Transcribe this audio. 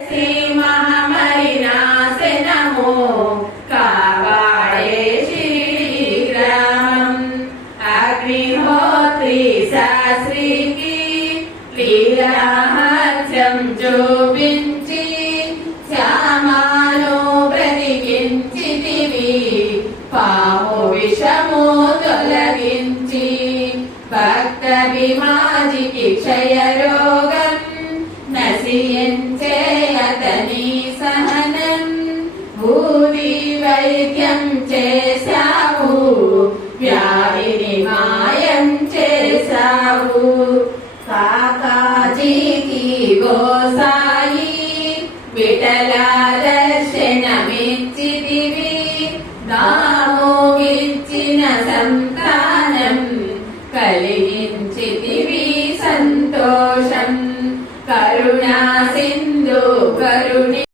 శ్రీ మహామరినాశ నమో కావాడే శ్రీరామం అగ్నిహోత్రి శాస్త్రికి లీలాహాస్యం చూపించి శ్యామాను బ్రతికించితివి పాము విషము తొలగించి భక్త విమాజికి క్షయరోగం నశించే అతని సహనం భూమి వైద్యం చేశావు వ్యాధిని మాయం చేశావు కాకాజీకి గోసాయి విఠలా